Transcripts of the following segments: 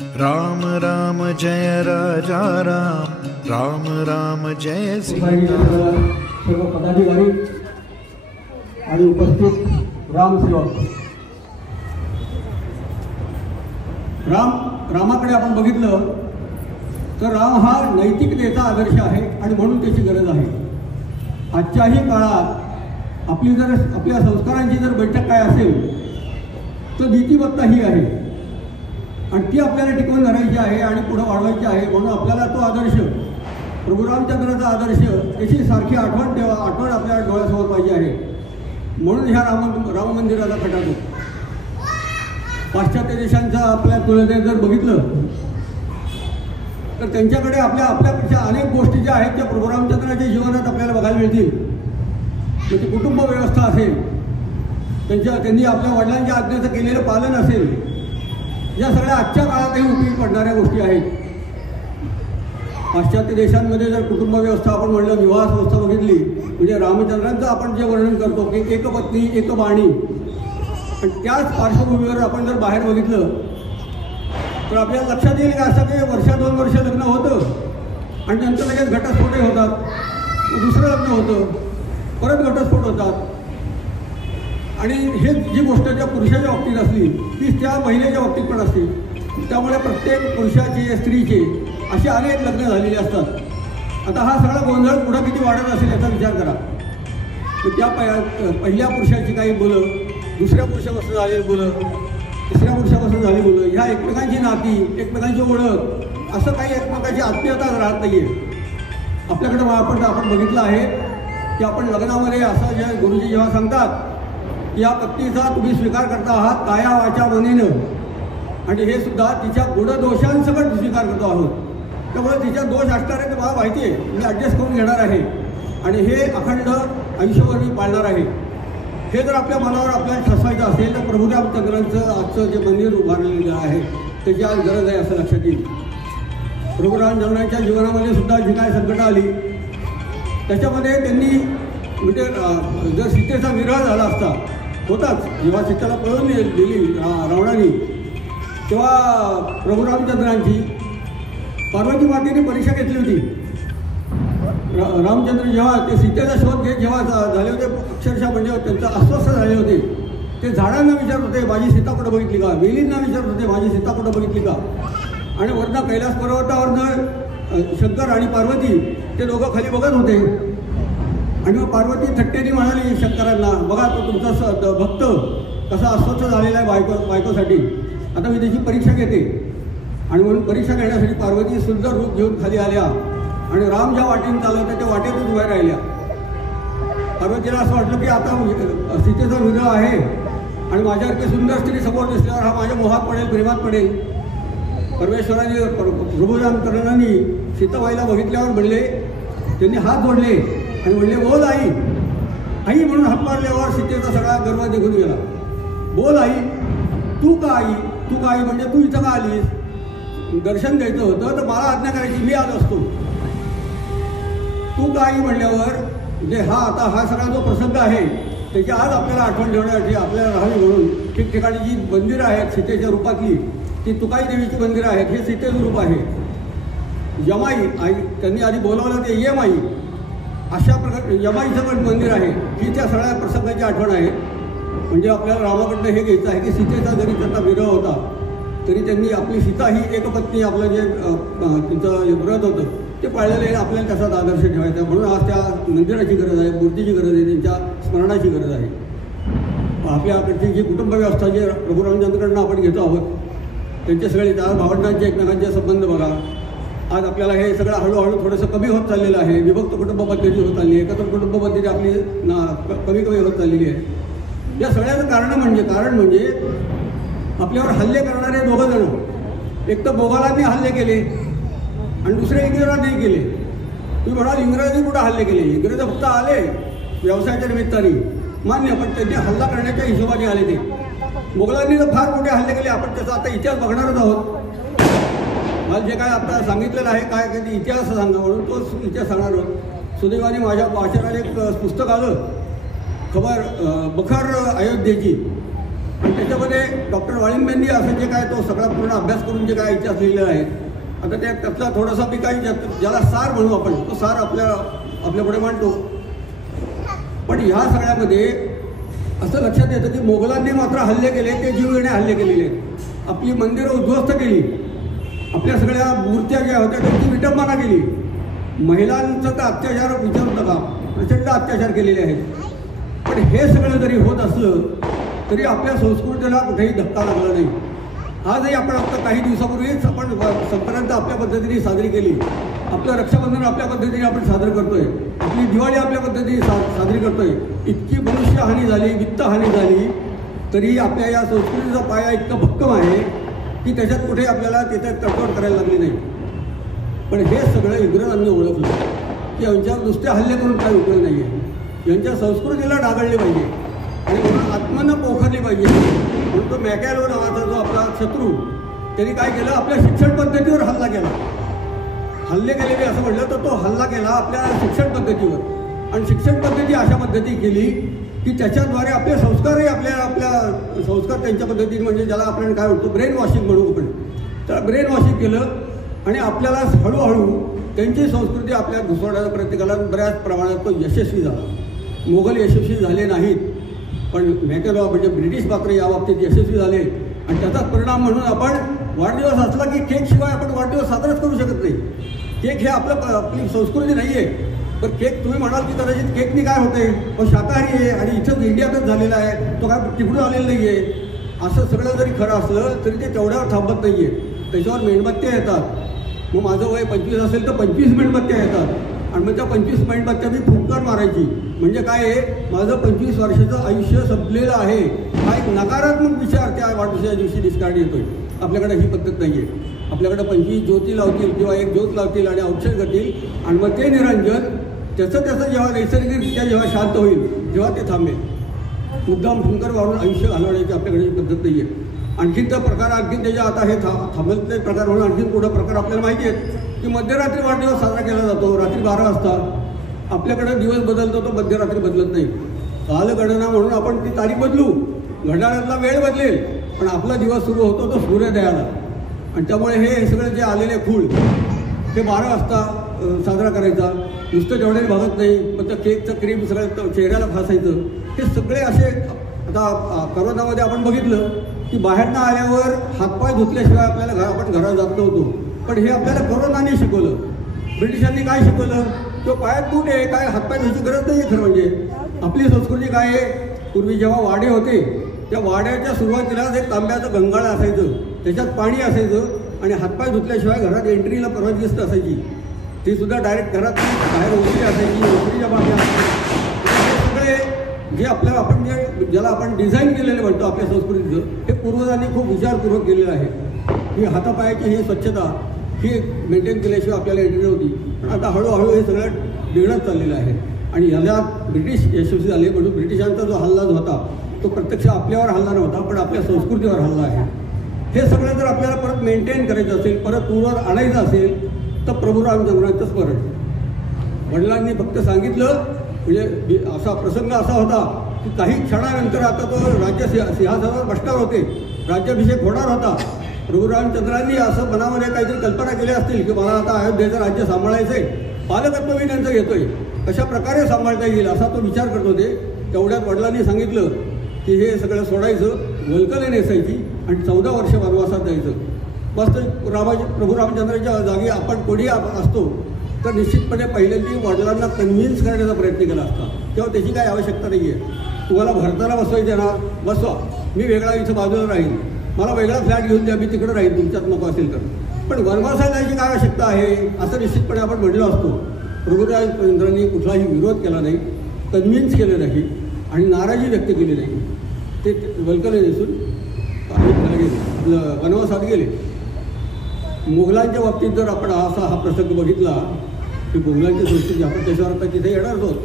राम राम जय राजा राम, राम राम जय सीता। सर्व पदाधिकारी आणि उपस्थित रामसेवक, रामाकडे आपण बघितलं तर राम हा नैतिकतेचा आदर्श आहे आणि म्हणून त्याची गरज आहे। आजच्याही काळात आपल्या संस्कारांची जर बैठक काय असेल तर नीतिमत्ता ही आहे आणि ती आपल्याला टिकवून धरायची आहे आणि पुढे वाढवायची आहे। म्हणून आपल्याला तो आदर्श, प्रभू रामचंद्राचा आदर्श, त्याची सारखी आठवण आपल्या डोळ्यासमोर पाहिजे आहे। म्हणून ह्या राम मंदिराचा खटाटो पाश्चात्य देशांचा आपल्या तुलनेत जर बघितलं तर त्यांच्याकडे आपल्यापेक्षा अनेक गोष्टी ज्या आहेत त्या प्रभू रामचंद्राच्या जीवनात आपल्याला बघायला मिळतील। म्हणजे कुटुंब व्यवस्था असेल, त्यांनी आपल्या वडिलांच्या आज्ञेचं केलेलं पालन असेल, या सगळ्या आजच्या काळातही उपयोगी पडणाऱ्या गोष्टी आहेत। पाश्चात्य देशांमध्ये जर कुटुंब व्यवस्था आपण म्हणलं, विवाह व्यवस्था बघितली, म्हणजे रामचंद्रांचं आपण जे वर्णन करतो की एक पत्नी एक बाणी, आणि त्याच पार्श्वभूमीवर आपण जर बाहेर बघितलं तर आपल्याला लक्षात येईल की असं काही वर्षा 2 वर्ष लग्न होतं आणि नंतर लगेच घटस्फोटही होतात, दुसरं लग्न होतं, परत घटस्फोट होतात। आणि हे जी गोष्ट ज्या पुरुषाच्या बाबतीत असली ती त्या महिलेच्या बाबतीत पण असते। त्यामुळे प्रत्येक पुरुषाचे स्त्रीचे असे अनेक लग्न झालेले असतात। आता हा सगळा गोंधळ पुढं किती वाढत असेल याचा विचार करा। त्या पहिल्या पुरुषाची काही मुलं, दुसऱ्या पुरुषापासून झालेली मुलं, तिसऱ्या पुरुषापासून झाली मुलं, ह्या एकमेकांची नाती, एकमेकांची ओळख, असं काही एकमेकांची आत्मीयता राहत नाही आहे आपल्याकडं। आपण बघितलं आहे की आपण लग्नामध्ये असं जे गुरुजी जेव्हा सांगतात की या पत्नीचा तुम्ही स्वीकार करता आहात काया वाचा मनेनं, आणि हे सुद्धा तिच्या गुणदोषांसकट स्वीकार करतो आहोत। त्यामुळे तिच्या दोष असणार आहे ते मला माहिती आहे, मी ॲडजस्ट करून घेणार आहे आणि हे अखंड आयुष्यभर मी पाळणार आहे। हे जर आपल्या मनावर आपल्याला ठसवायचं असेल तर प्रभू रामचंद्रांचं आजचं जे मंदिर उभारलेलं आहे त्याची आज गरज आहे असं लक्षात येईल। प्रभू रामचंद्रांच्या जीवनामध्ये सुद्धा जी काय संकटं आली त्याच्यामध्ये त्यांनी म्हणजे जर सीतेचा विरह झाला असता, होताच, जेव्हा सीतेला पळून दिली रावणाने, तेव्हा प्रभू रामचंद्रांची पार्वती मातेने परीक्षा घेतली होती। रामचंद्र जेव्हा ते सीतेचा शोध घेत जेव्हा झाले होते, अक्षरशः म्हणजे त्यांचं अस्वस्थ झाले होते, ते झाडांना विचारत होते माझी सीता कुठं बघितली का, वेलींना विचारत होते माझी सीता कुठं बघितली का, आणि वरनं कैलास पर्वतावरनं शंकर आणि पार्वती ते दोघं खाली बघत होते। आणि मग पार्वती थट्टेने म्हणाली शंकरांना, बघा तो तुमचा भक्त कसा अस्वस्थ झालेला आहे बायकोसाठी, आता मी त्याची परीक्षा घेते। आणि म्हणून परीक्षा घेण्यासाठी पार्वती सुंदर रूप घेऊन खाली आल्या आणि राम ज्या वाटेने चालत होते त्या वाटेतच उभ्या राहिल्या। पार्वतीला असं वाटलं की आता सीतेचा विरह आहे आणि माझ्यासारखी सुंदर स्त्री समोर दिसल्यावर हा माझ्या मोहात पडेल, प्रेमात पडेल। परमेश्वराने प्रभू रामचंद्रांनी सीताबाईला बघितल्यावर म्हणले, त्यांनी हात जोडले आणि म्हणले बोल आई, आई म्हणून हात मारल्यावर सीतेचा सगळा गर्व निघून गेला। बोल आई, तू का आई, तू का आई म्हणजे तू इथं का आलीस, दर्शन द्यायचं होतं तर मला आज्ञा करायची, मी आलो असतो। तू का आई म्हणल्यावर म्हणजे हा सगळा जो प्रसंग आहे त्याची आज आपल्याला आठवण ठेवण्यासाठी आपल्याला राहावी म्हणून ठिकठिकाणी जी मंदिरं आहेत सीतेच्या रूपातली, ती तुकाई देवीची मंदिरं आहेत, हे सीतेचं रूप आहे। यमाई आई, त्यांनी आधी बोलावलं ते ये माई, अशा प्रकारे यमाईचं पण मंदिर आहे, ही त्या सगळ्या प्रसंगाची आठवण आहे। म्हणजे आपल्याला रामाकडनं हे घ्यायचं आहे की सीतेचा जरी त्यांचा विरह होता तरी त्यांनी आपली सीता ही एकपत्नी आपलं जे त्यांचं व्रत होतं ते पाळलेलं आहे, आपल्याला त्याचाच आदर्श ठेवायचा। म्हणून आज त्या मंदिराची गरज आहे, मूर्तीची गरज आहे, त्यांच्या स्मरणाची गरज आहे। आपल्याकडची जी कुटुंब व्यवस्था जे प्रभू रामचंद्रांना आपण घेतो आहोत त्यांचे सगळे त्या भावंडांचे एकमेकांचे संबंध बघा, आज आपल्याला हे सगळं हळूहळू थोडंसं कमी होत चाललेलं आहे। विभक्त कुटुंब पद्धती होत चालली आहे, एकत्र कुटुंब पद्धती आपली कमी होत चाललेली आहे। या सगळ्याचं कारण म्हणजे आपल्यावर हल्ले करणारे दोघं जण, एक तर मोगलांनी हल्ले केले आणि दुसरे इंग्रजांनी केले। तुम्ही म्हणाल इंग्रजांनी कुठं हल्ले केले, इंग्रज फक्त आले व्यवसायाच्या निमित्ताने मान्य, पण त्यांनी हल्ला करण्याच्या हिशोबाने आले ते। मोगलांनी तर फार मोठे हल्ले केले, आपण त्याचा आता इतिहास बघणारच आहोत। मला जे काय आता सांगितलेलं आहे काय कधी इतिहास सांगा म्हणून तोच इतिहास सांगणार आहोत। सुदैवाने माझ्या वाचनाला एक पुस्तक आलं, खबर बखर अयोध्येची, आणि त्याच्यामध्ये डॉक्टर वाळिंबेंनी असं जे काय तो सगळा पूर्ण अभ्यास करून जे काय इतिहास लिहिलेला आहे, आता त्यातला थोडासा मी काही ज्याला सार म्हणू आपण, तो सार आपल्यापुढे मांडतो. पण ह्या सगळ्यामध्ये असं लक्षात येतं की मोगलांनी मात्र हल्ले केले, ते जीवघेणे हल्ले केलेले आहेत. आपली मंदिरं उद्ध्वस्त केली, आपल्या सगळ्या मूर्त्या ज्या होत्या त्यांची विटंबना केली, महिलांचं तर अत्याचार विचारू नका, प्रचंड अत्याचार केलेले आहेत. पण हे सगळं जरी होत असलं तरी आपल्या संस्कृतीला कुठेही धक्का लागला नाही. आजही आपण आता काही दिवसापूर्वीच आपण संक्रांत आपल्या पद्धतीने साजरी केली, आपलं रक्षाबंधन आपल्या पद्धतीने आपण साजरं करतोय, आपली दिवाळी आपल्या पद्धतीने साजरी करतोय. इतकी मनुष्यहानी झाली, वित्तहानी झाली, तरी आपल्या या संस्कृतीचा पाया इतका भक्कम आहे की त्याच्यात कुठे आपल्याला तिथे तडजोड करायला लागली नाही. पण हे सगळं इंग्रजांनी ओळखलं की यांच्यावर नुसते हल्ले करून काय उपयोग नाही आहे, यांच्या संस्कृतीला डागळले पाहिजे आणि म्हणून आत्मनं पोखरली पाहिजे. म्हणून तो मॅकॅलो नावाचा जो आपला शत्रू, त्यांनी काय केलं, आपल्या शिक्षण पद्धतीवर हल्ला केला. हल्ले केलेले असं म्हटलं तर तो हल्ला केला आपल्या शिक्षण पद्धतीवर. आणि शिक्षण पद्धती अशा पद्धती केली की त्याच्याद्वारे आपले संस्कारही आपल्या संस्कार त्यांच्या पद्धतीने, म्हणजे ज्याला आपण काय म्हणतो ब्रेन वॉशिंग म्हणू आपण, तर ब्रेन वॉशिंग केलं आणि आपल्याला हळूहळू त्यांची संस्कृती आपल्या घुसवण्याचा प्रयत्न केला. बऱ्याच प्रमाणात तो यशस्वी झाला. मोगल यशस्वी झाले नाहीत, पण मॅकॅलो म्हणजे ब्रिटिश मात्र या बाबतीत यशस्वी झाले. आणि त्याचाच परिणाम म्हणून आपण वाढदिवस असला की केकशिवाय आपण वाढदिवस साजराच करू शकत नाही. केक हे आपली संस्कृती नाही आहे. पण केक तुम्ही म्हणाल की कदाचित केकनी काय होते, पण शाकाहारी आहे आणि इथं इंडियातच झालेला आहे, तो काय तिकडून आलेला नाही आहे. असं सगळं जरी खरं असलं तरी ते तेवढ्यावर थांबत नाही आहे. त्याच्यावर मेणबत्त्या येतात. मग माझं वय 25 असेल तर 25 मेणबत्त्या येतात आणि मग त्या 25 मेणबत्त्या मी फुंकर मारायची. म्हणजे काय आहे, माझं 25 वर्षाचं आयुष्य संपलेलं आहे हा एक नकारात्मक विचार त्या वाढदिवसाच्या दिवशी डिस्कार्ड येतोय. आपल्याकडे ही पद्धत नाही आहे. आपल्याकडे 25 ज्योती लावतील किंवा एक ज्योत लावतील आणि औषध करतील आणि मग ते निरंजन त्याचं जेव्हा नैसर्गिकरित्या जेव्हा शांत होईल तेव्हा ते थांबेल. मुद्दाम फुंकर वाढून आयुष्य घालवण्याची आपल्याकडे ही पद्धत नाही आहे. आणखीन त्या प्रकार, आणखीन त्याच्या आता हे थांबले प्रकार म्हणून आणखीन पुढं प्रकार आपल्याला माहिती आहेत की मध्यरात्री वाढदिवस साजरा केला जातो. रात्री 12 वाजता आपल्याकडे दिवस बदलतो, तो मध्यरात्री बदलत नाही. कालगणना म्हणून आपण ती तारीख बदलू, घड्याळातला वेळ बदलेल, पण आपला दिवस सुरू होतो तो सूर्योदयाला. आणि त्यामुळे हे सगळे जे आलेले फूल ते 12 वाजता साजरा करायचा. नुसतं जेवढे भागत नाही, पण त्या केकचं क्रीम सगळं चेहऱ्याला फासायचं. हे सगळे असे आता करोनामध्ये आपण बघितलं की बाहेरनं आल्यावर हातपाय धुतल्याशिवाय आपल्याला आपण घरात जात नव्हतो. पण हे आपल्याला कोरोनाने शिकवलं. ब्रिटिशांनी काय शिकवलं, तो पायात बूट आहे, काय हातपाय धुवायची गरज नाही आहे. खरं म्हणजे आपली संस्कृती काय आहे, पूर्वी जेव्हा वाडे होते त्या वाड्याच्या सुरुवातीलाच एक तांब्याचं गंगाळ असायचं, त्याच्यात पाणी असायचं आणि हातपाय धुतल्याशिवाय घरात एंट्रीला परवानगी असायची. ती सुद्धा डायरेक्ट घरात बाहेर ओसरी असायची, ओसरीच्या बाहेर. हे सगळे जे आपल्याला आपण ज्याला आपण डिझाईन केलेलं म्हणतो आपल्या संस्कृतीचं, हे पूर्वजांनी खूप विचारपूर्वक केलेलं आहे. ही हातापायाची ही स्वच्छता ही मेंटेन केल्याशिवाय आपल्याला एंट्री होती. पण आता हळूहळू हे सगळं बिघडत चाललेलं आहे. आणि ह्याच्यात ब्रिटिश यशस्वी झाले म्हणून ब्रिटिशांचा जो हल्ला जो होता तो प्रत्यक्ष आपल्यावर हल्ला नव्हता, पण आपल्या संस्कृतीवर हल्ला आहे. हे सगळं जर आपल्याला परत मेंटेन करायचं असेल, परत पूर्वावर आणायचं असेल तर प्रभू रामचंद्रांचं स्मरण. वडिलांनी फक्त सांगितलं, म्हणजे असा प्रसंग असा होता की काही क्षणानंतर आता तो राज्य सिंहासनावर बसणार होते, राज्याभिषेक होणार होता. प्रभू रामचंद्रांनी असं मनामध्ये काहीतरी कल्पना केल्या असतील की मला आता अयोध्येचं राज्य सांभाळायचं आहे, पालकत्व मी त्यांचं घेतोय, कशा प्रकारे सांभाळता येईल असा तो विचार करत होते. तेवढ्यात वडिलांनी सांगितलं की हे सगळं सोडायचं, वल्कले नेसायची आणि 14 वर्ष वनवासात जायचं. मस्त प्रभू रामचंद्राच्या जागी आपण कोणी असतो तर निश्चितपणे पहिल्यांदा वडिलांना कन्व्हिन्स करण्याचा प्रयत्न केला असता. तेव्हा त्याची काही आवश्यकता नाही आहे. तुम्हाला भरताना बसवायचं ना, बसवा, मी वेगळा इथं बाजूला राहील, मला वेगळा फ्लॅट घेऊन द्या, मी तिकडं राहील तुमच्यात नको असेल तर. पण वनवासाला जायची काय आवश्यकता आहे असं निश्चितपणे आपण म्हणलो असतो. प्रभू रामचंद्रांनी कुठलाही विरोध केला नाही, कन्व्हिन्स केलं नाही आणि नाराजी व्यक्त केली नाही. ते वल्कले नेसून गेले, वनवासात गेले. मोगलांच्या बाबतीत जर आपण हा प्रसंग बघितला की मोगलांची संस्कृती आपण त्याच्यावर आता तिथे येणार आहोत.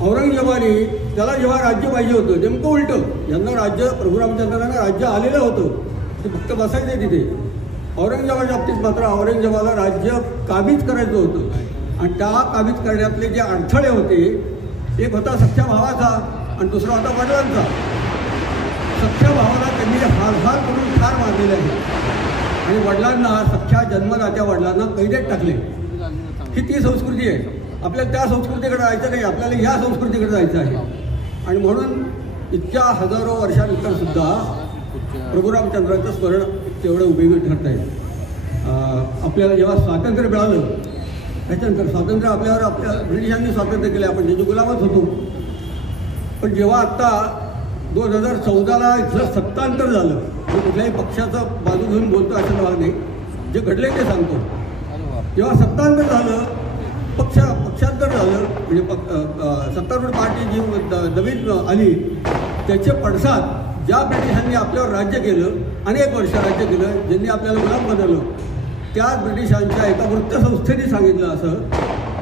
औरंगजेबाने त्याला जेव्हा राज्य पाहिजे होतं नेमकं उलटं, यांना राज्य प्रभू रामचंद्रांना राज्य आलेलं होतं, ते फक्त बसायचं तिथे. औरंगजेबाच्या बाबतीत मात्र औरंगजेबाला राज्य काबीज करायचं होतं आणि त्या काबीज करण्यातले जे अडथळे होते, एक होता सख्या भावाचा आणि दुसरा होता वडिलांचा. सख्या भावाला त्यांनी हाल करून ठार मारलेले आहे आणि वडिलांना, सख्या जन्मदात्या वडिलांना कैदेत टाकले. ही ती संस्कृती आहे. आपल्याला त्या संस्कृतीकडे जायचं नाही, आपल्याला ह्या संस्कृतीकडे जायचं आहे. आणि म्हणून इतक्या हजारो वर्षानंतर सुद्धा प्रभू रामचंद्राचं स्मरण तेवढं उपयोगी ठरत आहे. आपल्याला जेव्हा स्वातंत्र्य मिळालं, त्याच्यानंतर स्वातंत्र्य आपल्या ब्रिटिशांनी स्वातंत्र्य केले, आपण त्याचे गुलामच होतो. पण जेव्हा आत्ता 2014ला इथलं सत्तांतर झालं, मी कुठल्याही पक्षाचं बाजू घेऊन बोलतो असं भाग नाही, जे घडले ते सांगतो. जेव्हा सत्तांतर झालं, पक्षांतर झालं, म्हणजे सत्तारूढ पार्टी जी नवीन आली, त्याचे पडसाद ज्या ब्रिटिशांनी आपल्यावर राज्य केलं, अनेक वर्ष राज्य केलं, ज्यांनी आपल्याला गुलाम बनवलं, त्याच ब्रिटिशांच्या एका वृत्तसंस्थेने सांगितलं असं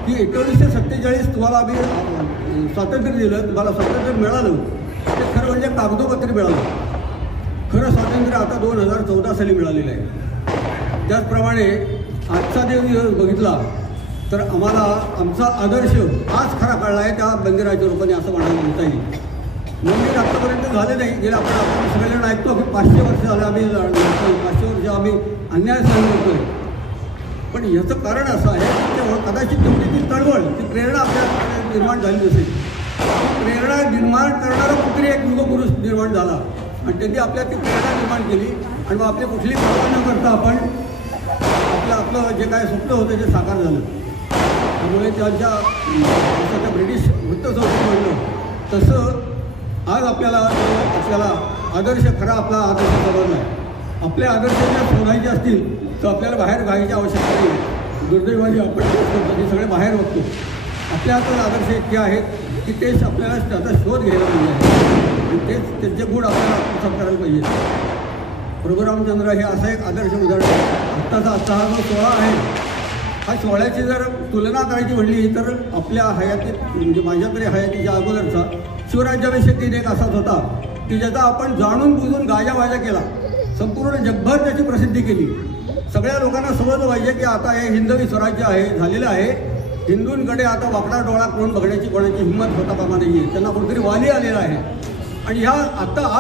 की 1947 तुम्हाला आम्ही स्वातंत्र्य दिलं, तुम्हाला स्वातंत्र्य मिळालं, ते खरं म्हणजे कागदोपत्री मिळालं. खरं स्वातंत्र्य आता 2014 साली मिळालेलं आहे. त्याचप्रमाणे आजचा दिवस बघितला तर आम्हाला आमचा आदर्श आज खरा कळला आहे त्या बंदिराच्या रूपाने, असं म्हणायला म्हणता येईल. मंदिर आत्तापर्यंत झाले नाही. गेले आपण सगळेजण ऐकतो की 500 वर्ष झालं आम्ही 500 वर्ष आम्ही अन्याय सहन करतोय. पण याचं कारण असं आहे की कदाचित तेवढी ती तळवळ, ती प्रेरणा आपल्या निर्माण झाली नसेल. प्रेरणा निर्माण करणारा कुठेतरी एक युगपुरुष निर्माण झाला आणि त्यांनी आपल्या ती प्रेरणा निर्माण केली आणि मग आपली कुठली पर्वा न करता आपण आपलं जे काय स्वप्न होतं ते साकार झालं. त्यामुळे त्या ब्रिटिश वृत्तसंस्था म्हणलं तसं आज आपल्याला आदर्श खरा आपला आदर्श समजला आहे. आपले आदर्श जर शोधायचे असतील तर आपल्याला बाहेर जायची आवश्यकता नाही. दुर्दैवाने आपण ते सगळे बाहेर बघतो. आपल्या हातात आदर्श इतके आहेत की तेच आपल्याला त्याचा शोध घ्यायला पाहिजे आणि तेच त्यांचे गुण आपल्याला आत्मसात करायला पाहिजे. प्रभू रामचंद्र हे असं एक आदर्श उदाहरण आहे. आत्ता हा जो सोहळा आहे, हा सोहळ्याची जर तुलना करायची म्हणली तर आपल्या हयातीत, म्हणजे माझ्या तरी हयातीच्या अगोदरचा शिवराज्याभिषेक दिन एक असाच होता की ज्याचा आपण जाणून बुजून गाजावाजा केला, संपूर्ण जगभर त्याची प्रसिद्धी केली. सगळ्या लोकांना समजलं पाहिजे की आता हे हिंदवी स्वराज्य आहे, झालेलं आहे. हिंदूंकडे आता वाकडा डोळा करून बघण्याची कोणाची हिंमत होता कामा नाही आहे. त्यांना कुठेतरी वाली आलेला आहे. आणि ह्या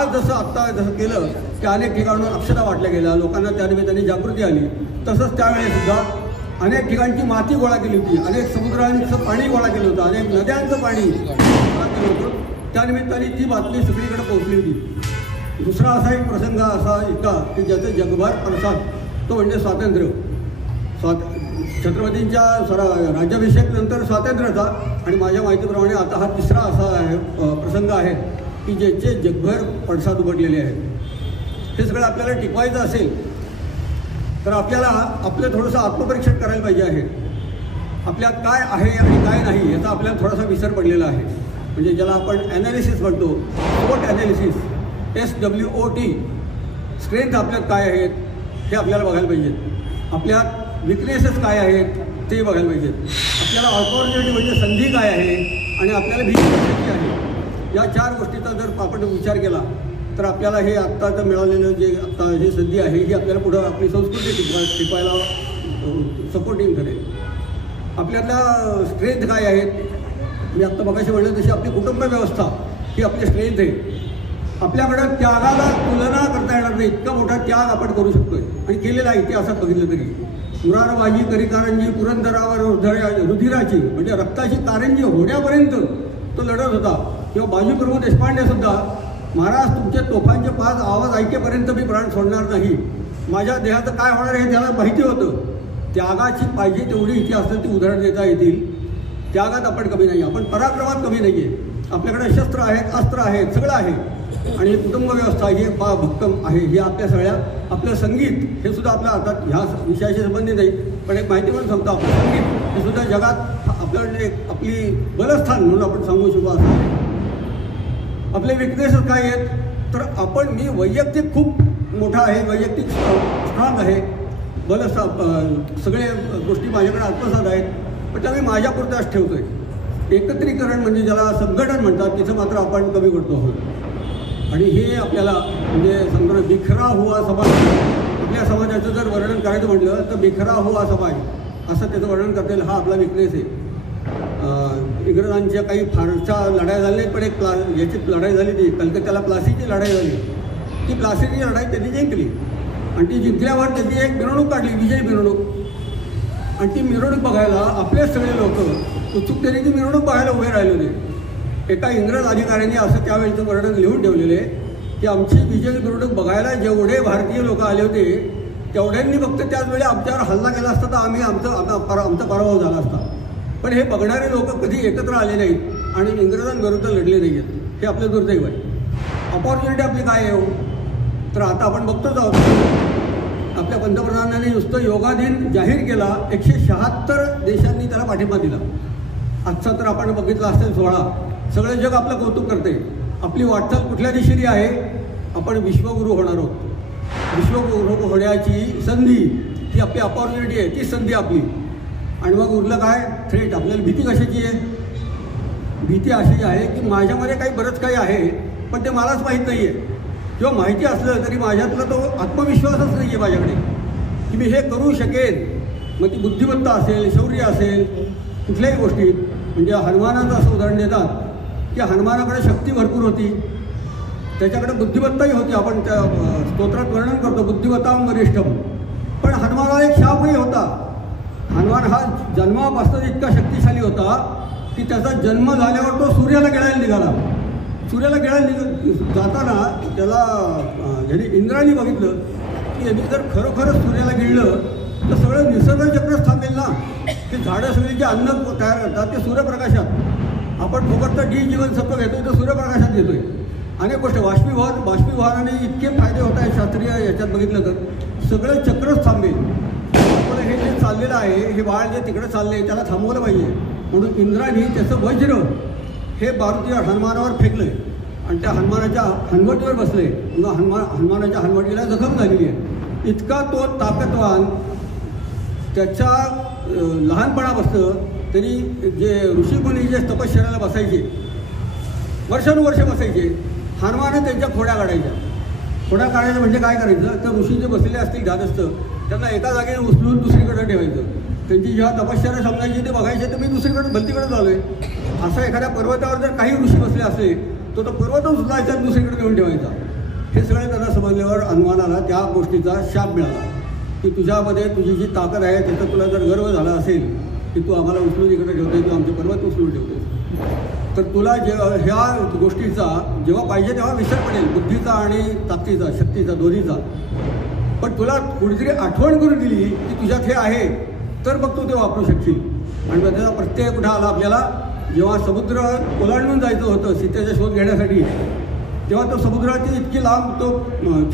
आज जसं केलं की अनेक ठिकाणून अक्षता वाटल्या गेल्या, लोकांना त्यानिमित्ताने जागृती आली. तसंच त्यावेळेसुद्धा अनेक ठिकाणची माती गोळा केली होती, अनेक समुद्रांचं पाणी गोळा केलं होतं, अनेक नद्यांचं पाणी गोळा केलं होतं. त्यानिमित्ताने ती बातमी सगळीकडे पोहोचली होती. दुसरा असा एक प्रसंग असा इतका की ज्याचं जगभर प्रसाद, तो म्हणजे स्वातंत्र्य. छत्रपतींच्या राज्याभिषेक नंतर स्वातंत्र्याचा आणि माझ्या माहितीप्रमाणे आता हा तिसरा असा प्रसंग आहे की ज्याचे जगभर पडसाद उमटलेले आहेत. हे सगळं आपल्याला टिकवायचं असेल तर आपल्याला आपलं थोडंसं आत्मपरीक्षण करायला पाहिजे आहे. आपल्यात काय आहे आणि काय नाही याचा आपल्याला थोडासा विसर पडलेला आहे. म्हणजे ज्याला आपण ॲनालिसिस म्हणतो, SWOT ॲनालिसिस, SWOT, स्ट्रेंथ आपल्यात काय आहेत हे आपल्याला बघायला पाहिजेत. आपल्यात विकनेसेस काय आहेत ते बघायला पाहिजेत. आपल्याला ऑपॉर्च्युनिटी म्हणजे संधी काय आहे आणि आपल्याला भीती कशाची आहे, या 4 गोष्टीचा जर आपण विचार केला तर आपल्याला हे आत्ताचं मिळालेलं जे आत्ता हे संधी आहे ही आपल्याला पुढं आपली संस्कृती टिकवायला सपोर्टिंग करेल. आपल्यातल्या स्ट्रेंथ काय आहेत, मी आत्ता मगाशी म्हणलं तशी आपली कुटुंब व्यवस्था ही आपली स्ट्रेंथ आहे. आपल्याकडं त्यागाला तुलना करता येणार नाही, इतका मोठा त्याग आपण करू शकतोय आणि केलेला आहे इतिहासात बघितलं तरी. मुरारबाजी करिकारंजी पुरंदरावर रुधिराची म्हणजे रक्ताची कारंजी होण्यापर्यंत तो लढत होता. किंवा बाजीप्रभू देशपांडेसुद्धा, महाराज तुमच्या तोफांचे 5 आवाज ऐकेपर्यंत मी प्राण सोडणार नाही, माझ्या देहाचं काय होणार हे त्याला माहिती होतं. त्यागाची पाहिजे तेवढी इतिहासात ती उदाहरण देता येतील. त्यागात आपण कमी नाही, आपण पराक्रमात कमी नाही आहे. आपल्याकडे शस्त्र आहेत, अस्त्र आहेत, सगळं आहे. आणि कुटुंब व्यवस्था ही भक्कम आहे. ही आपल्या सगळ्या, आपलं संगीत हे सुद्धा आपल्या हातात, ह्या विषयाशी संबंधित नाही पण एक माहिती म्हणून सांगतो, आपलं संगीत हे सुद्धा जगात आपल्याकडे एक आपली बलस्थान म्हणून आपण सांगू शकू असं आहे. आपले विकनेसेस काय आहेत तर मी वैयक्तिक खूप मोठा आहे, वैयक्तिक स्ट्रॉंग आहे, सगळे गोष्टी माझ्याकडे आत्मसात आहेत, पण त्या मी माझ्यापुरत्याच ठेवतो आहे. एकत्रीकरण म्हणजे ज्याला संघटन म्हणतात तिचं मात्र आपण कमी करतो आहोत. आणि हे आपल्याला म्हणजे समजा बिखरा हुआ समाज, आपल्या समाजाचं जर वर्णन करायचं म्हटलं तर बिखरा हुआ समाज असं त्याचं वर्णन करता येईल. हा आपला विकनेस आहे. इंग्रजांच्या काही फारशा लढाई झाल्या पण एक याची लढाई झाली, ती कलकत्त्याला प्लासीची लढाई झाली. ती प्लासीची लढाई त्यांनी जिंकली आणि ती जिंकल्यावर त्यांनी एक मिरवणूक काढली, विजयी मिरवणूक. आणि ती मिरवणूक बघायला आपलेच सगळे लोक उत्सुकतेने ती मिरवणूक बघायला उभे राहिले होते. एका इंग्रज अधिकाऱ्यांनी असं त्यावेळेचं वर्णन लिहून ठेवलेले की आमची विजयी मिरवणूक बघायला जेवढे भारतीय लोक आले होते तेवढ्यांनी फक्त त्याच वेळी आमच्यावर हल्ला केला असता तर आमचा पराभव झाला असता. पण हे बघणारे लोक कधी एकत्र आले नाहीत आणि इंग्रजांविरुद्ध लढले नाही आहेत. हे आपलं दुर्दैव आहे. अपॉर्च्युनिटी आपली काय आहे हो? तर आता आपण बघतोच आहोत आपल्या पंतप्रधानांनी नुसतं योगा दिन जाहीर केला, 176 देशांनी त्याला पाठिंबा दिला. आजचा तर आपण बघितला असेल सोहळा, सगळे जग आपलं कौतुक करते. आपली वाटचाल कुठल्या दिशेने आहे? आपण विश्वगुरू होणार आहोत. विश्वगुरू होण्याची संधी ही आपली अपॉर्च्युनिटी आहे, ती संधी आपली. आणि मग उरलं काय? थ्रेट. आपल्याला भीती कशाची आहे? भीती अशी आहे की माझ्यामध्ये बरंच काही आहे पण ते मलाच माहीत नाही आहे. किंवा माहिती असलं तरी माझ्यातला तो आत्मविश्वासच नाही आहे माझ्याकडे की मी हे करू शकेन. मग ती बुद्धिमत्ता असेल, शौर्य असेल, कुठल्याही गोष्टीत. म्हणजे हनुमानाचं असं उदाहरण देतात की हनुमानाकडे शक्ती भरपूर होती, त्याच्याकडे बुद्धिमत्ताही होती. आपण त्या स्तोत्रात वर्णन करतो बुद्धिमत्तां वरिष्ठम. पण हनुमानाला एक शापही होता. हनुमान हा जन्मापासून इतका शक्तिशाली होता की त्याचा जन्म झाल्यावर तो सूर्याला गिळायला निघाला. सूर्याला गिळायला जाताना त्याला इंद्राने बघितलं की यांनी जर खरोखरच सूर्याला गिळलं तर सगळं निसर्गचक्रच थांबेल ना. ते झाडं सगळी जे अन्न तयार करतात ते सूर्यप्रकाशात. आपण फुकटचं डी जीवनसत्व घेतोय तर सूर्यप्रकाशात घेतोय. अनेक गोष्टी बाष्पीभवनाने इतके फायदे होत आहेत शास्त्रीय याच्यात बघितलं तर सगळं चक्रच थांबेल. आपलं हे जे चाललेलं आहे, हे बाळ जे तिकडे चालले त्याला थांबवलं पाहिजे. म्हणून इंद्राने त्याचं वज्र हे मारुती हनुमानावर फेकलं आणि त्या हनुमानाच्या हनवटीवर बसले. हनुमानाच्या हनवटीला जखम झालेली आहे. इतका तो ताकदवान. त्याच्या लहानपणापासून तरी जे ऋषीमुनी जे तपश्चर्याला बसायचे, वर्षानुवर्ष बसायचे, हनुमाने त्यांच्या खोड्या काढायच्या. खोड्या काढायचं म्हणजे काय करायचं तर ऋषी जे बसलेले असतील ध्यानस्थ त्यांना एका जागेने उचलून दुसरीकडे ठेवायचं. त्यांची जेव्हा तपश्चर्या समजायची ते बघायचे तर मी दुसरीकडे भलतीकडे झालो आहे. असं एखाद्या पर्वतावर जर काही ऋषी बसले असले तो पर्वतच उचलायचा दुसरीकडे घेऊन ठेवायचा. हे सगळे त्यांना समजल्यावर हनुमानाला त्या गोष्टीचा शाप मिळाला की तुझ्यामध्ये तुझी जी ताकद आहे त्याचा तुला जर गर्व झाला असेल की तू आम्हाला उचलून इकडे ठेवतोय, तू आमचे पर्वत उचलून ठेवतोय, तर तुला ह्या गोष्टीचा जेव्हा पाहिजे तेव्हा विसर पडेल, बुद्धीचा आणि ताकदीचा, शक्तीचा, दोन्हीचा. पण तुला कुणीतरी आठवण करून दिली की तुझ्यात हे आहे तर मग तू ते वापरू शकशील. आणि मग त्याचा प्रत्यय कुठं आला आपल्याला? जेव्हा समुद्र ओलांडून जायचं होतं सीतेचा शोध घेण्यासाठी, तेव्हा तो समुद्राची इतकी लांब तो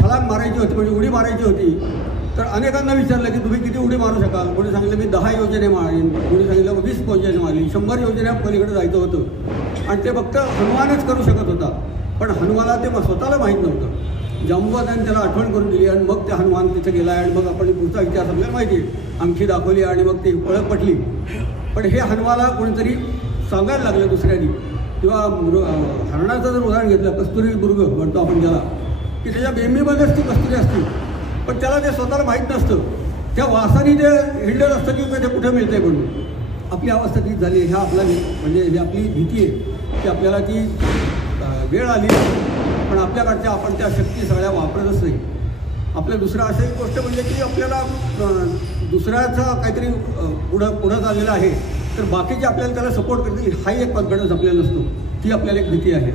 छलांग मारायची होती, म्हणजे उडी मारायची होती. तर अनेकांना विचारलं की तुम्ही किती उडी मारू शकाल? कोणी सांगितलं मी 10 योजने मारेन, कोणी सांगितलं 20 योजने मारली, 100 योजने पलीकडे जायचं होतं. आणि ते फक्त हनुमानच करू शकत होता. पण हनुमाला ते स्वतःला माहीत नव्हतं. जांबुवंतांनी त्याला आठवण करून दिली आणि मग ते हनुमान तिथे गेला आणि मग आपण पुढचा इतिहास आपल्याला माहिती आहे, अंगठी दाखवली आणि मग ती ओळख पटली. पण हे हनुमाला कोणीतरी सांगायला लागलं दुसऱ्यांनी. किंवा हरणाचं जर उदाहरण घेतलं, कस्तुरी मृग म्हणतो आपण त्याला, की त्याच्या बेंबीमध्येच ती कस्तुरी असते पण त्याला ते स्वतःला माहीत नसतं. त्या वासाने ते हिंडत असतं की ते कुठे मिळतंय म्हणून. आपली अवस्था तीच झाली. ह्या आपला म्हणजे ही आपली भीती आहे की आपल्याला ती वेळ आली पण आपल्याकडच्या आपण त्या शक्ती सगळ्या वापरतच नाही. आपल्या दुसरं असं एक गोष्ट म्हणजे की आपल्याला दुसऱ्याचा काहीतरी पुढं चाललेलं आहे तर बाकीचे आपल्याला त्याला सपोर्ट करतील हाही एक कॉन्फिडन्स आपल्याला नसतो. ती आपल्याला एक भीती आहे.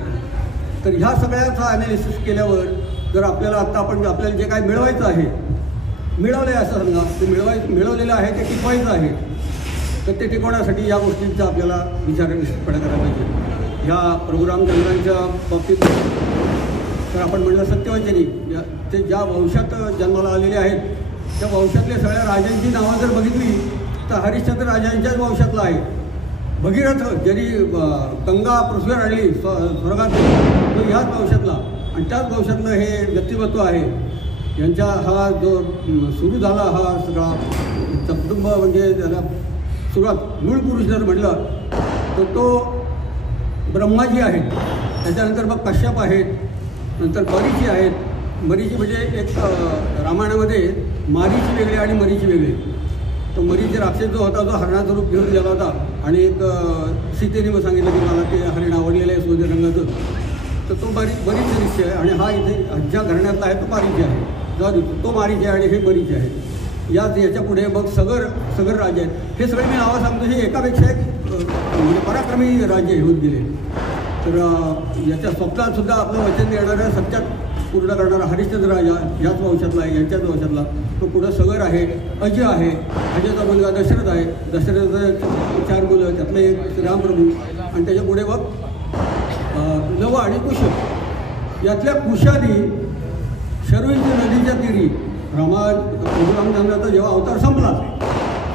तर ह्या सगळ्याचा ॲनालिसिस केल्यावर जर आपल्याला आत्ता आपल्याला जे काय मिळवायचं आहे, मिळवलं आहे असं समजा, ते मिळवलेलं आहे ते टिकवायचं आहे. तर ते टिकवण्यासाठी या गोष्टींचा आपल्याला विचार निश्चितपणे करायला पाहिजे. ह्या प्रोग्राम जनरांच्या बाबतीत तर आपण म्हणलं सत्यवचनी, ते ज्या वंशात जन्माला आलेले आहेत त्या वंशातल्या सगळ्या राजांची नावं जर बघितली तर हरिश्चंद्र राजांच्याच वंशातला आहे. भगीरथ ज्यांनी गंगा पृथ्वीवर आणली स्वर्गात, तो ह्याच वंशातला आणि त्याच वंशातलं हे व्यक्तिमत्व आहे. यांच्या हा जो सुरू झाला हा सगळा कुटुंब म्हणजे त्याला सुरुवात मूळ पुरुष जर म्हटलं तर तो ब्रह्माजी आहेत. त्याच्यानंतर मग कश्यप आहेत, नंतर मरीची आहेत. मरीची म्हणजे एक रामायणामध्ये मारीची वेगळी आणि मरीची वेगळी. तो मरीची राक्षस जो होता तो हरणाचं रूप घेऊन गेला होता आणि एक सीतेने मग सांगितलं की मला ते हरिण आवडलेलं आहे सोनेरी रंगाचं. तर तो बरीच ऋषी आहे आणि हा इथे ज्या घराण्यातला आहे तो मारीची आहे. तो मारीची आहे आणि हे बरीचे आहे. याच्या पुढे मग सगर राजे आहेत. हे सगळे मी नावं सांगतो. हे एकापेक्षा एक म्हणजे पराक्रमी राज्य होत गेले. तर याच्या स्वप्नात सुद्धा आपलं वचन देणारं सत्यात पूर्ण करणारा हरिश्चंद्र राजा याच वंशातला आहे, यांच्याच वंशातला. तो पुढं सगर आहे, अजय आहे. अजयचा मुलगा दशरथ आहे. दशरथाचं 4 मुलं, त्यातलं एक रामप्रभू आणि त्याच्या पुढे मग लव आणि कुश. यातल्या कुशाने शरयूंची नदीच्या तीरी रामचंद्राचा जेव्हा अवतार संपला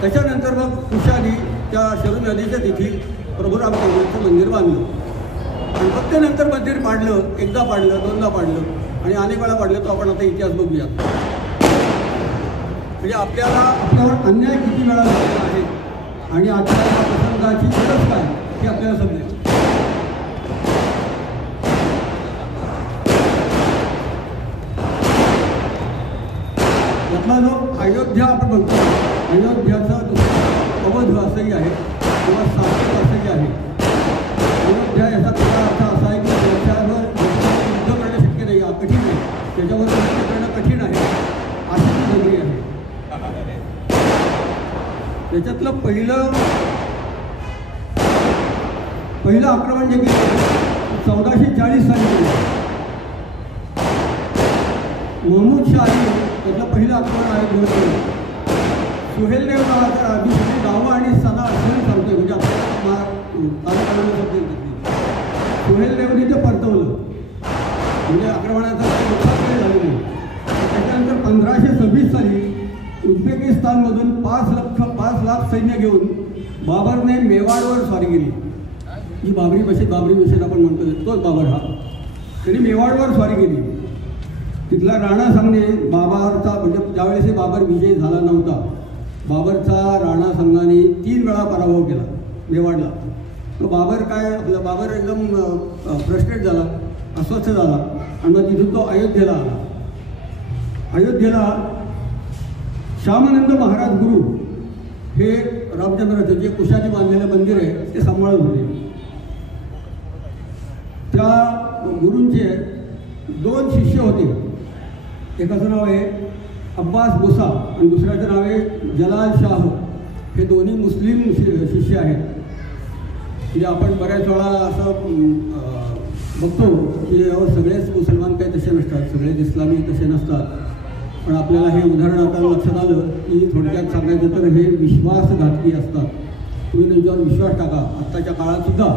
त्याच्यानंतर मग कुशाने त्या शरू नदीच्या तिथी प्रभू रामचंद्राचं मंदिर बांधलं. आणि फक्त नंतर मंदिर पाडलं, एकदा पाडलं, दोनदा पाडलं आणि अनेक वेळा पाडलं. तो आपण आता इतिहास बघूया. म्हणजे आपल्यावर अन्याय किती वेळा झालेला आहे आणि आजच्या या प्रसंगाची गरज काय हे आपल्याला समजेल. यातला जो अयोध्या आपण म्हणतो, अयोध्याचं अवध असंही आहे किंवा साकेत असंही आहे. अयोध्या याचा खरा अर्थ असा आहे की त्याच्यावर युद्ध करणं शक्य नाही, कठीण आहे. त्याच्यावर युद्ध करणं कठीण आहे अशी ती नगरी आहे. त्याच्यातलं पहिलं आक्रमण जे केलं 1440 साली केलं. महमूद शाही त्यातलं पहिलं आक्रमण आहे. सुहेलदेव नावाचा राजू गावं आणि सणा असं सांगते. म्हणजे आपल्याला सुहेलदेवनी ते परतवलं. म्हणजे आक्रमणाचा काही नुकसान काही झालं नाही. त्याच्यानंतर 1526 साली उझबेकिस्तानमधून 5 लाख सैन्य घेऊन बाबरने मेवाडवर स्वारी केली. ही बाबरी मशीद आपण म्हणतो तोच बाबर हा. त्यांनी मेवाडवर स्वारी केली. तिथला राणा सांगणे बाबरचा म्हणजे ज्यावेळेस बाबर विजय झाला नव्हता, बाबरचा राणा संघाने 3 वेळा पराभव केला मेवाडला. तो बाबर एकदम फ्रस्ट्रेट झाला, अस्वस्थ झाला आणि मग तिथून तो अयोध्येला आला. अयोध्येला श्यामानंद महाराज गुरु हे रामचंद्राचं जे कुशाने बांधलेलं मंदिर आहे ते सांभाळत होते. त्या गुरूंचे 2 शिष्य होते. एकाचं नाव आहे अब्बास बोसा आणि दुसऱ्याचं नाव आहे जलाल शाह. हे दोन्ही मुस्लिम शिष्य आहेत. म्हणजे आपण बऱ्याच वेळा असं बघतो की सगळेच मुसलमान काही तसे नसतात, सगळेच इस्लामी तसे नसतात. पण आपल्याला हे उदाहरण आता लक्षात आलं की थोडक्यात सांगायचं तर हे विश्वासघातकी असतात. तुम्ही त्यांच्यावर विश्वास टाका. आत्ताच्या काळातसुद्धा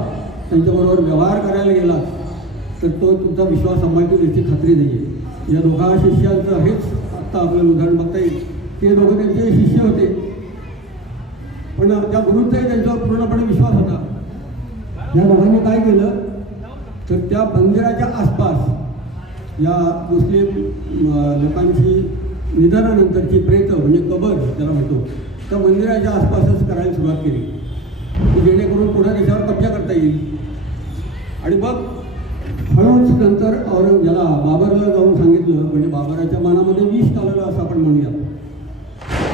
त्यांच्याबरोबर व्यवहार करायला गेलात तर तो तुमचा विश्वास सांभाळतील याची खात्री नाही आहे. या दोघा शिष्यांचं हेच आत्ता आपल्याला उदाहरण बघता येईल. ते दोघं त्यांचे शिष्य होते पण त्या गुरूंचाही त्यांच्यावर पूर्णपणे विश्वास होता. या दोघांनी काय केलं तर त्या मंदिराच्या आसपास या मुस्लिम लोकांची निधनानंतरची प्रेत म्हणजे कबर ज्याला म्हणतो त्या मंदिराच्या आसपासच करायला सुरुवात केली जेणेकरून पुढे त्याच्यावर कब्जा करता येईल. आणि मग हळूच नंतर ज्याला बाबरला जाऊन सांगितलं म्हणजे बाबराच्या मनामध्ये विष घालवलं असं आपण म्हणूया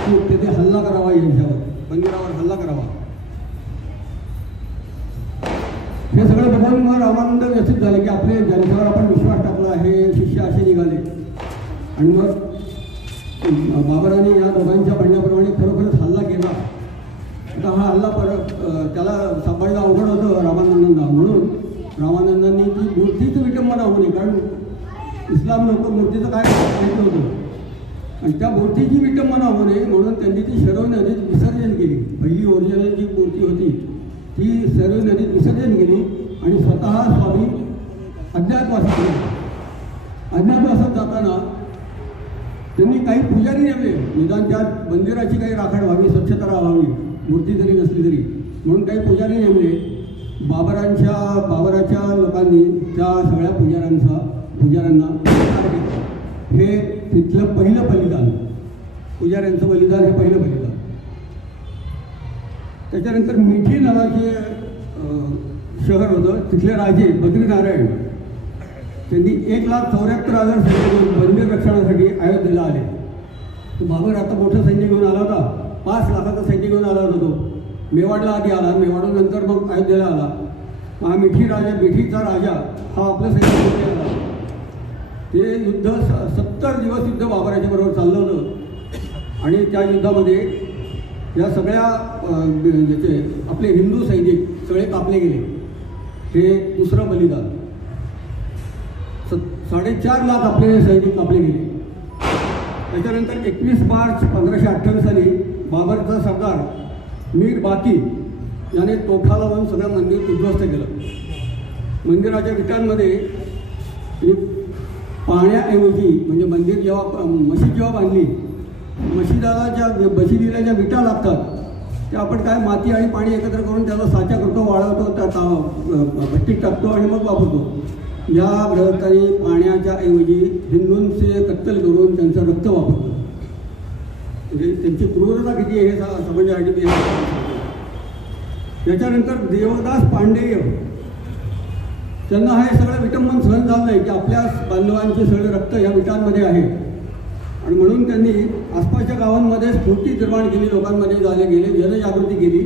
की तेथे हल्ला करावा, यांच्यावर मंदिरावर हल्ला करावा. हे सगळं बघून मग रामानंद व्यथित झाले की आपले ज्यांच्यावर आपण विश्वास टाकला हे शिष्य असे निघाले. आणि मग बाबराने या दोघांच्या म्हणण्याप्रमाणे खरोखरच हल्ला केला. आता हा हल्ला त्याला सांभाळणं अवघड होतं रामानंदांना. म्हणून रामानंदांनी ती मूर्तीचं विटंबना होऊ नये कारण इस्लाम लोक मूर्तीचं काय माहिती होतं आणि त्या मूर्तीची विटंबना होऊ नये म्हणून त्यांनी ती शरयू नदीत विसर्जन केली. पहिली ओरिजिनल जी मूर्ती होती ती शरयू नदीत विसर्जन केली आणि स्वतः स्वामी अज्ञातवासात गेले. अज्ञातवासात जाताना त्यांनी काही पुजारी नेमले. निदान त्या मंदिराची काही राखण व्हावी, स्वच्छता राहावी, मूर्ती जरी नसली तरी म्हणून काही पुजारी नेमले. बाबराच्या लोकांनी त्या सगळ्या पुजाऱ्यांना हे तिथलं पहिलं बलिदान, पुजाऱ्यांचं बलिदान हे पहिलं बलिदान. त्याच्यानंतर मिठी नावाचे शहर होतं. तिथले राजे बद्रीनारायण त्यांनी 1,74,000 सैन्य घेऊन मंदिर रक्षणासाठी अयोध्येला आले. तो बाबर आता मोठं सैन्य घेऊन आला होता. 5 लाखाचं सैन्य घेऊन आला होता. तो मेवाडला आधी आला, मेवाडनंतर मग अयोध्येला आला. हा मिठीचा राजा हा आपलं सैन्य होता. ते युद्ध 70 दिवस युद्ध बाबराच्या बरोबर चाललं होतं आणि त्या युद्धामध्ये या सगळ्या याचे आपले हिंदू सैनिक सगळे कापले गेले. हे दुसरं बलिदान. 4.5 लाख आपले सैनिक कापले गेले. त्याच्यानंतर 21 मार्च 1528 साली बाबरचा सरदार मीर बाकी याने तोफा लावून सगळं मंदिर उद्ध्वस्त केलं. मंदिराच्या विटांमध्ये पाण्याऐवजी म्हणजे मंदिर जेव्हा मशीद जेव्हा बांधली, मशिदीला ज्या विटा लागतात त्या आपण काय माती आणि पाणी एकत्र करून त्याचा साचा करतो, वाळवतो, त्या भट्टीत टाकतो आणि मग वापरतो. या ग्रहस्थानी पाण्याच्या ऐवजी हिंदूंचे कत्तल करून त्यांचं रक्त वापरतो. म्हणजे त्यांची क्रूरता किती आहे हे समजण्यासाठी. त्याच्यानंतर देवदास पांडेय त्यांना हे सगळं विटंबन सहन झालं नाही की आपल्या बांधवांचे सगळे रक्त या विटांमध्ये आहे आणि म्हणून त्यांनी आसपासच्या गावांमध्ये स्फूर्ती निर्माण केली, लोकांमध्ये गेले, जनजागृती केली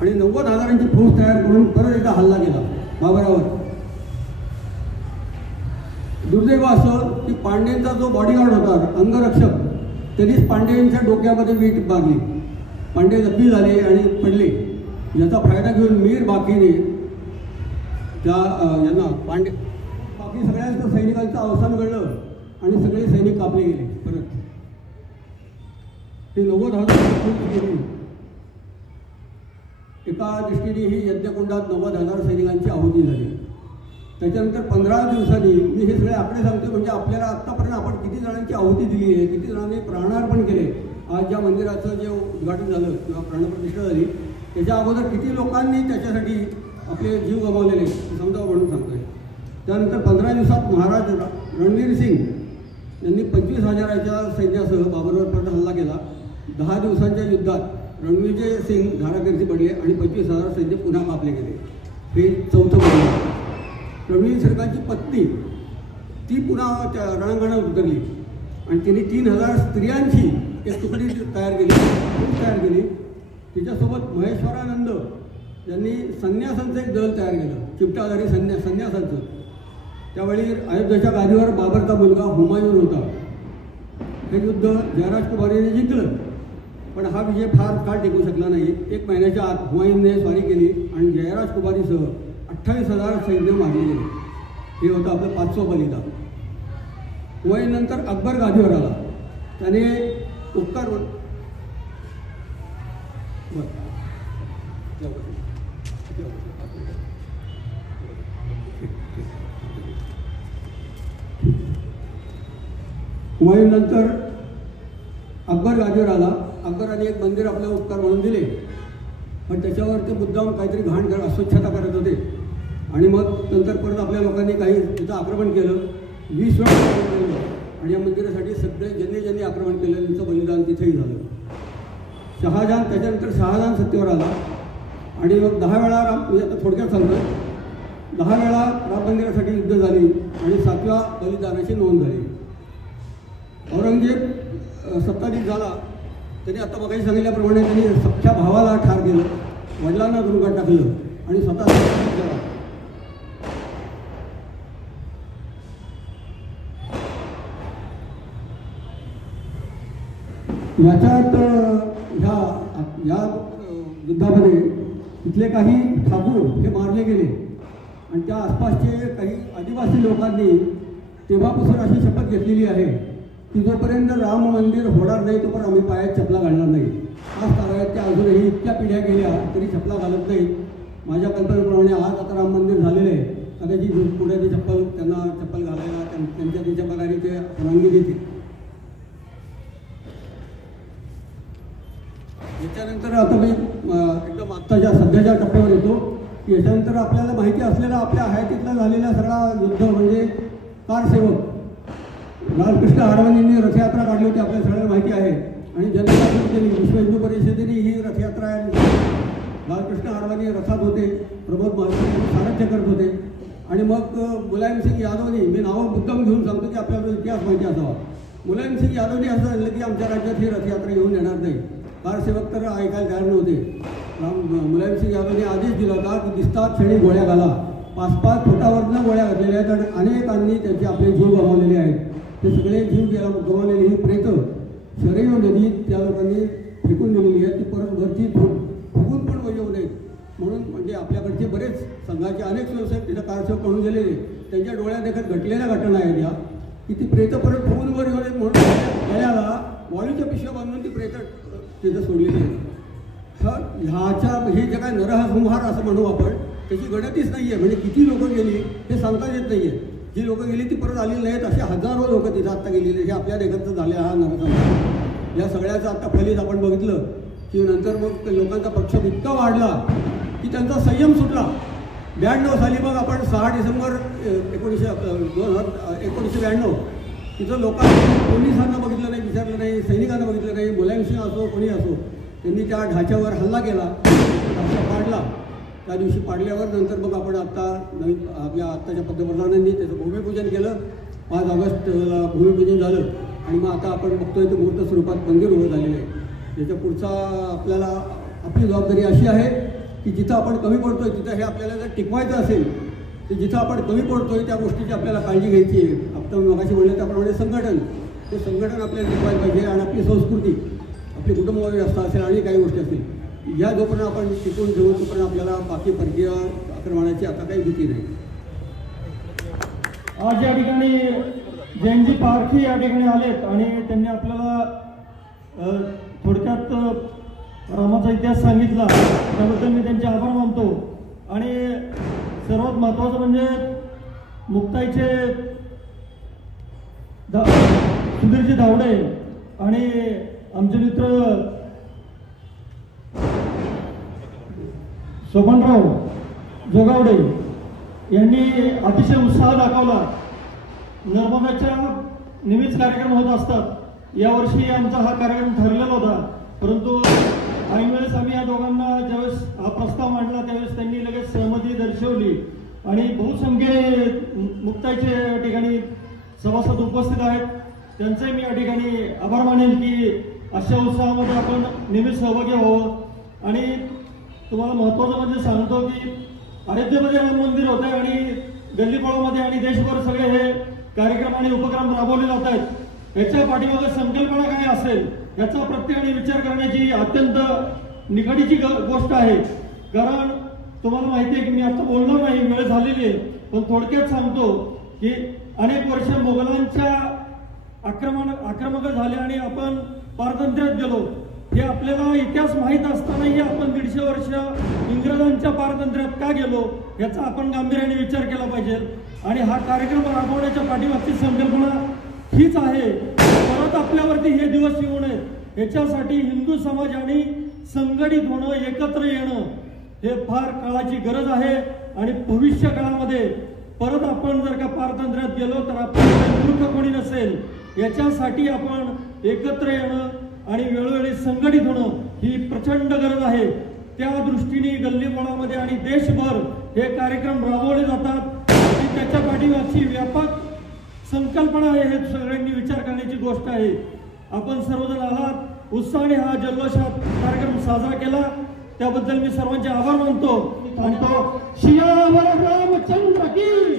आणि 90,000ची फौज तयार करून परत एकदा हल्ला केला बाबरावर. दुर्दैव असं की पांडेंचा जो बॉडीगार्ड होता, अंगरक्षक, त्यांनीच पांडेंच्या डोक्यामध्ये वीट मारली. पांडे जखमी झाले आणि पडले. याचा फायदा घेऊन मीर बाकीने त्या यांना बाकी सगळ्यांचं सैनिकांचं अवसान घडलं आणि सगळे सैनिक कापले गेले. परत ते 90,000 गेली. एका दृष्टीने ही यज्ञकुंडात 90,000 सैनिकांची आहुती झाली. त्याच्यानंतर 15 दिवसांनी मी हे सगळे आकडे सांगतो म्हणजे आपल्याला आत्तापर्यंत आपण किती जणांची आहुती दिली आहे, किती जणांनी प्राणार्पण केले. आज ज्या मंदिराचं जे उद्घाटन झालं किंवा प्राणप्रतिष्ठा झाली त्याच्या अगोदर किती लोकांनी त्याच्यासाठी आपले जीव गमावलेले समजावं म्हणून सांगतोय. त्यानंतर 15 दिवसात महाराज रणवीर सिंग यांनी 25,000च्या सैन्यासह बाबरवर परत हल्ला केला. 10 दिवसांच्या युद्धात रणवीर सिंग धारातीर्थी पडले आणि 25,000 सैन्य पुन्हा कापले गेले. हे 4थं बलिदान. रणवीर सिंगांची पत्नी ती पुन्हा त्या रणांगणात उतरली आणि तिने 3,000 स्त्रियांची एक तुकडी तयार केली. तिच्यासोबत महेश्वरानंद यांनी संन्यासांचं एक दल तयार केलं, चिपटाधारी संन्यासांचं. त्यावेळी अयोध्येच्या गादीवर बाबरचा मुलगा हुमायून होता. हे युद्ध जयराज कुमारीने जिंकलं पण हा विजय फार काळ टिकू शकला नाही. 1 महिन्याच्या आत हुमायूनने स्वारी केली आणि जयराज कुमारीसह 28,000 सैन्य मारले गेले. हे होतं आपलं 5वं बलिदान. हुमायूननंतर अकबर गादीवर आला. त्याने उपकार हुमायूननंतर अकबर गादीवर आला. अकबराने एक मंदिर आपल्या उपकार म्हणून दिले पण त्याच्यावर ते मुद्दाम काहीतरी घाण अस्वच्छता करत होते आणि मग नंतर परत आपल्या लोकांनी काही तिथं आक्रमण केलं. 20 वेळा आक्रमण केलं आणि या मंदिरासाठी सगळे ज्यांनी आक्रमण केलं त्यांचं बलिदान तिथेही झालं. त्याच्यानंतर शहाजहान सत्तेवर आला आणि मग 10 वेळा आता थोडक्यात सांगतोय 10 वेळा राम मंदिरासाठी युद्ध झाली आणि 7व्या बलिदानाची नोंद झाली. औरंगजेब सत्ताधीश झाला. त्यांनी आता मगाशी सांगितल्याप्रमाणे त्यांनी सख्ख्या भावाला ठार केलं, वडिलांना तुरुंगात टाकलं आणि स्वतः याच्यात या युद्धामध्ये तिथले काही ठाकूर हे मारले गेले आणि त्या आसपासचे काही आदिवासी लोकांनी तेव्हापासून अशी शपथ घेतलेली आहे की जोपर्यंत राम मंदिर होणार नाही तोपर्यंत आम्ही पायात चपला घालणार नाही. आज काळात त्या अजूनही इतक्या पिढ्या गेल्या तरी चपला घालत नाहीत. माझ्या कल्पनेप्रमाणे आज आता राम मंदिर झालेलं आहे. कदाचित पुढे त्यांना चप्पल घालायला त्यांच्या पगारी ते परवानगी देतील. याच्यानंतर आता मी एकदम आत्ताच्या सध्याच्या टप्प्यावर येतो. याच्यानंतर आपल्याला माहिती असलेला आपल्या हयातीतला झालेला सगळा युद्ध म्हणजे कारसेवक लालकृष्ण अडवाणींनी रथयात्रा काढली होती, आपल्याला सगळ्यांना माहिती आहे. आणि जनजागृती केली. विश्व हिंदू परिषदेने ही रथयात्रा लालकृष्ण अडवाणी रथात होते, प्रमोद महाजन सारथ्य करत होते. आणि मग मुलायमसिंग यादवनी, मी नावं मुद्दाम घेऊन सांगतो की आपल्याला इतिहास माहिती असावा, मुलायमसिंग यादवनी असं सांगितलं की आमच्या राज्यात ही रथयात्रा येऊन येणार नाही. कारसेवक तर ऐकायला तयार नव्हते. मुलायमसिंग यादवने आदेश दिला होता की दिसतात क्षणी गोळ्या घाला. 5-5 फुटावरनं गोळ्या घातलेल्या आहेत आणि अनेकांनी त्यांचे आपले जीव गमावलेले आहेत. ते सगळे जीव गमावलेली ही प्रेत शरयू नदीत त्या लोकांनी फेकून दिलेली आहेत. ती परत वरती फुगून पण वर येऊ नयेत म्हणून म्हणजे आपल्याकडचे बरेच संघाचे अनेक स्वयंसेवक तिथं कारसेवक पडून गेलेले त्यांच्या डोळ्यात देखत घडलेल्या घटना आहेत या की ती प्रेत परत फुगून वर येऊ नयेत म्हणून गळ्याला वाळूच्या पिशव्या बांधून ती प्रेत तिथं सोडलेली आहेत. ह्याच्या हे जे काय नरसंहार असं म्हणू आपण त्याची गणतीच नाही आहे. म्हणजे किती लोकं गेली हे सांगताच येत नाही आहे. जी लोकं गेली ती परत आलेली नाहीत. असे हजारो लोक तिथं आत्ता गेलेले हे आपल्या देखतचं झाले हा नरसंहार. या सगळ्याचं आत्ता फलित आपण बघितलं की नंतर मग लोकांचा पक्षप इतका वाढला की त्यांचा संयम सुटला. 92 साली मग आपण 6 डिसेंबर 1992 तिथं लोकांनी पोलिसांना बघितलं नाही, विचारलं नाही, सैनिकांना बघितलं नाही, मुलायमसिंग असो कोणी असो त्यांनी त्या ढाच्यावर हल्ला केला, ढाचा पाडला. त्या दिवशी पाडल्यावर नंतर मग आपण आत्ता नवीन आपल्या आत्ताच्या पंतप्रधानांनी त्याचं भूमिपूजन केलं. 5 ऑगस्टला भूमिपूजन झालं आणि मग आता आपण बघतोय ते मूर्त स्वरूपात मंदिर उभं झालेलं आहे. त्याच्या पुढचा आपल्याला आपली जबाबदारी अशी आहे की जिथं आपण कमी पडतोय तिथं हे आपल्याला जर टिकवायचं असेल तर जिथं आपण कमी पडतोय त्या गोष्टीची आपल्याला काळजी घ्यायची आहे. आता मगाशी म्हणलं त्याप्रमाणे संघटन ते संघटन आपल्याला टिकवायला पाहिजे आणि आपली संस्कृती आपली कुटुंब व्यवस्था असेल आणि काही गोष्टी असतील या जोपर्यंत आपण टिकून ठेवू तोपर्यंत आपल्याला बाकी परकीय आक्रमणाची आता काही भीती नाही. आज या ठिकाणी जयंतजी पारखी या ठिकाणी आलेत आणि त्यांनी आपल्याला थोडक्यात रामाचा इतिहास सांगितला त्याबद्दल मी त्यांचे आभार मानतो. आणि सर्वात महत्त्वाचं म्हणजे मुक्ताईचे सुधीरजी धावडे आणि आमचे मित्र सोमनराव जोगावडे यांनी अतिशय उत्साह दाखवला. नर्मदाच्या नेहमीच कार्यक्रम होत असतात. यावर्षी आमचा हा कार्यक्रम ठरलेला होता परंतु ऐन वेळेस आम्ही या दोघांना ज्यावेळेस हा प्रस्ताव मांडला त्यावेळेस त्यांनी लगेच सहमती दर्शवली आणि बहुसंख्येने मुक्ताईचे या ठिकाणी सभासद उपस्थित आहेत. त्यांचे मी या ठिकाणी आभार मानेल की अशा उत्साहामध्ये आपण नेहमीच सहभागी व्हावं. आणि तुम्हाला महत्त्वाचं म्हणजे सांगतो की अयोध्येमध्ये राम मंदिर होत आहे आणि गल्लीबोळामध्ये आणि देशभर सगळे हे कार्यक्रम आणि उपक्रम राबवले जात आहेत. याच्या पाठीमागे संकल्पना काय असेल याचा प्रत्येकाने विचार करण्याची अत्यंत निकडीची गोष्ट आहे. कारण तुम्हाला माहिती आहे की मी आता बोलणार नाही, वेळ झालेली आहे, पण थोडक्यात सांगतो की अनेक वर्ष मोगलांच्या आक्रमक झाले आणि आपण पारतंत्र्यात गेलो. हे आपल्याला इतिहास माहीत असतानाही आपण 150 वर्ष इंग्रजांच्या पारतंत्र्यात का गेलो याचा आपण गांभीर्याने विचार केला पाहिजे. आणि हा कार्यक्रम राबवण्याच्या पाठीमागची संकल्पना हीच आहे. परत आपल्यावरती हे दिवस येऊ नयेत याच्यासाठी हिंदू समाजाने संघटित होणं, एकत्र येणं हे फार काळाची गरज आहे. आणि भविष्य काळामध्ये परत आपण जर का पारतंत्र्यात गेलो तर आपण मूर्ख कोणी नसेल. याच्यासाठी आपण एकत्र येणं आणि वेळोवेळी संघटित होणं ही प्रचंड गरज आहे. त्या दृष्टीने गल्लीबोळामध्ये आणि देशभर हे कार्यक्रम राबवले जातात आणि त्याच्या पाठीमागची व्यापक संकल्पना आहे. हे सगळ्यांनी विचार करण्याची गोष्ट आहे. आपण सर्वजण आहात, उत्साहाने हा जल्लोषात कार्यक्रम साजरा केला त्याबद्दल मी सर्वांचे आभार मानतो. आणि तो सियावर रामचंद्र की